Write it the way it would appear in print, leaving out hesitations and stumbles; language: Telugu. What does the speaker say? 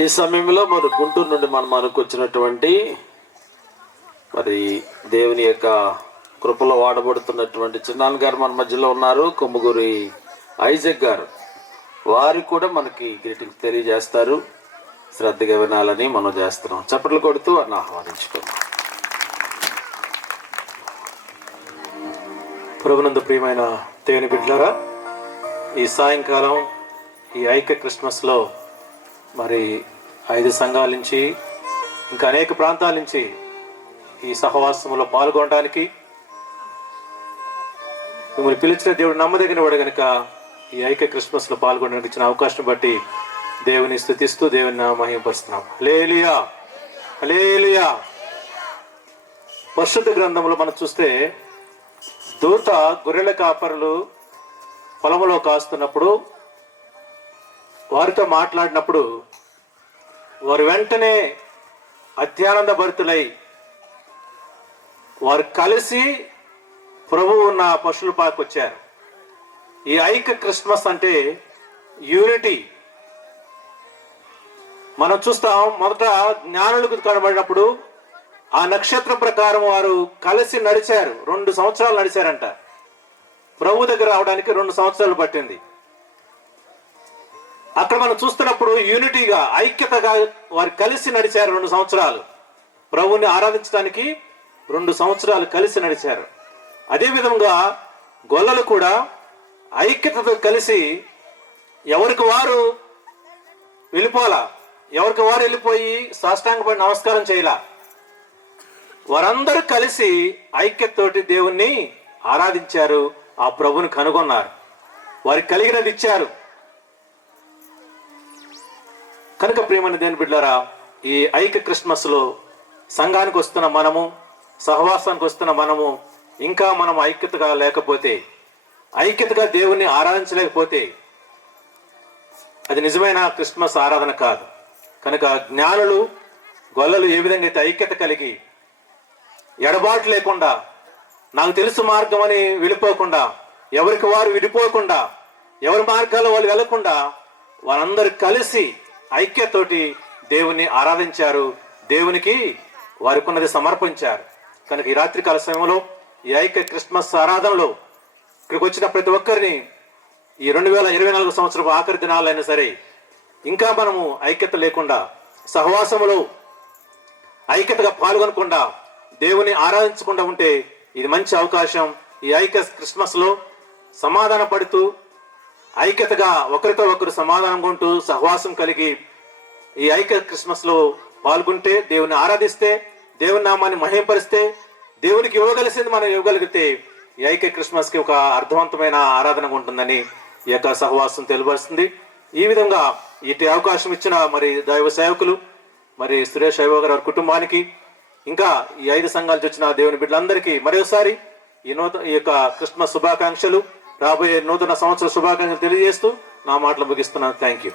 ఈ సమయంలో మరి గుంటూరు నుండి మనకు వచ్చినటువంటి మరి దేవుని యొక్క కృపలో వాడబడుతున్నటువంటి చిన్నాన్న గారు మన మధ్యలో ఉన్నారు. కొమ్ముగూరి ఐజక్ గారు, వారు కూడా మనకి గ్రీటింగ్స్ తెలియజేస్తారు. శ్రద్ధగా వినాలని మనం చేస్తున్నాం. చప్పట్లు కొడుతూ అని ఆహ్వానించుకున్నాం. ప్రభునందు ప్రియమైన దేవుని బిడ్డలారా, ఈ సాయంకాలం ఈ ఐక్య క్రిస్మస్లో మరి 5 సంఘాల నుంచి ఇంకా అనేక ప్రాంతాల నుంచి ఈ సహవాసంలో పాల్గొనడానికి మిమ్మల్ని పిలిచిన దేవుడు నమ్మదగిన వాడు కనుక ఈ ఐక్య క్రిస్మస్లో పాల్గొనడానికి ఇచ్చిన అవకాశం బట్టి దేవుని స్తుతిస్తూ దేవుని మహిమపరుస్తున్నాం. హల్లెలూయా, హల్లెలూయా. పరిశుద్ధ గ్రంథంలో మనం చూస్తే దూత గొర్రెల కాపరులు పొలంలో కాస్తున్నప్పుడు వారితో మాట్లాడినప్పుడు వారు వెంటనే అత్యానంద భరితులై వారు కలిసి ప్రభువు ఉన్న పశువుల పాకు వచ్చారు. ఈ ఐక్య క్రిస్మస్ అంటే యూనిటీ. మనం చూస్తాం, మొదట జ్ఞానులకు కనబడినప్పుడు ఆ నక్షత్రం ప్రకారం వారు కలిసి నడిచారు. 2 సంవత్సరాలు నడిచారంట. ప్రభు దగ్గర రావడానికి 2 సంవత్సరాలు పట్టింది. అక్కడ మనం చూస్తున్నప్పుడు యూనిటీగా, ఐక్యతగా వారు కలిసి నడిచారు 2 సంవత్సరాలు. ప్రభువుని ఆరాధించడానికి 2 సంవత్సరాలు కలిసి నడిచారు. అదేవిధంగా గొల్లలు కూడా ఐక్యతతో కలిసి ఎవరికి వారు వెళ్ళిపోలా, ఎవరికి వారు వెళ్ళిపోయి సాష్టాంగపడి నమస్కారం చేయాల. వారందరూ కలిసి ఐక్యతతోటి దేవుణ్ణి ఆరాధించారు. ఆ ప్రభుని కనుగొన్నారు, వారికి కలిగినది ఇచ్చారు. కనుక ప్రియమైన దేవుని బిడ్డలారా, ఈ ఐక్య క్రిస్మస్ లో సంఘానికి వస్తున్న మనము, సహవాసానికి వస్తున్న మనము ఇంకా మనం ఐక్యతగా లేకపోతే, ఐక్యతగా దేవుణ్ణి ఆరాధించలేకపోతే అది నిజమైన క్రిస్మస్ ఆరాధన కాదు. కనుక జ్ఞానులు గొల్లలు ఏ విధంగా అయితే ఐక్యత కలిగి ఎడబాటు లేకుండా, నాకు తెలుసు మార్గం అని వెళ్ళిపోకుండా, ఎవరికి వారు విడిపోకుండా, ఎవరి మార్గాల్లో వాళ్ళు వెళ్లకుండా వారందరూ కలిసి ఐక్యతతోటి దేవుని ఆరాధించారు. దేవునికి వారికి ఉన్నది సమర్పించారు. కనుక ఈ రాత్రికాల సమయంలో ఈ ఐక్య క్రిస్మస్ ఆరాధనలో ఇక్కడికి వచ్చిన ప్రతి ఒక్కరిని ఈ 2024 సంవత్సరం ఆఖరి దినాలైనా సరే ఇంకా మనము ఐక్యత లేకుండా, సహవాసములో ఐక్యతగా పాల్గొనకుండా, దేవుని ఆరాధించకుండా ఉంటే ఇది మంచి అవకాశం. ఈ ఐక్య క్రిస్మస్ లో సమాధాన పడుతూ, ఐక్యతగా ఒకరితో ఒకరు సమాధానం ఉంటూ, సహవాసం కలిగి ఈ ఐక్య క్రిస్మస్ లో పాల్గొంటే, దేవుని ఆరాధిస్తే, దేవుని నామాన్ని మహిమపరిస్తే, దేవునికి ఇవ్వగలిసింది మనం ఇవ్వగలిగితే ఈ ఐక్య క్రిస్మస్ కి ఒక అర్థవంతమైన ఆరాధన ఉంటుందని ఈ యొక్క సహవాసం తెలియపరుస్తుంది. ఈ విధంగా ఇటు అవకాశం ఇచ్చిన మరి దైవ సేవకులు, మరి సురేష్ ఐవో గారి కుటుంబానికి, ఇంకా ఈ 5 సంఘాల నుంచి వచ్చిన దేవుని బిడ్డలందరికీ మరోసారి ఈ యొక్క క్రిస్మస్ శుభాకాంక్షలు, రాబోయే నూతన సంవత్సర శుభాకాంక్షలు తెలియజేస్తూ నా మాటలు ముగిస్తున్నాను. Thank you.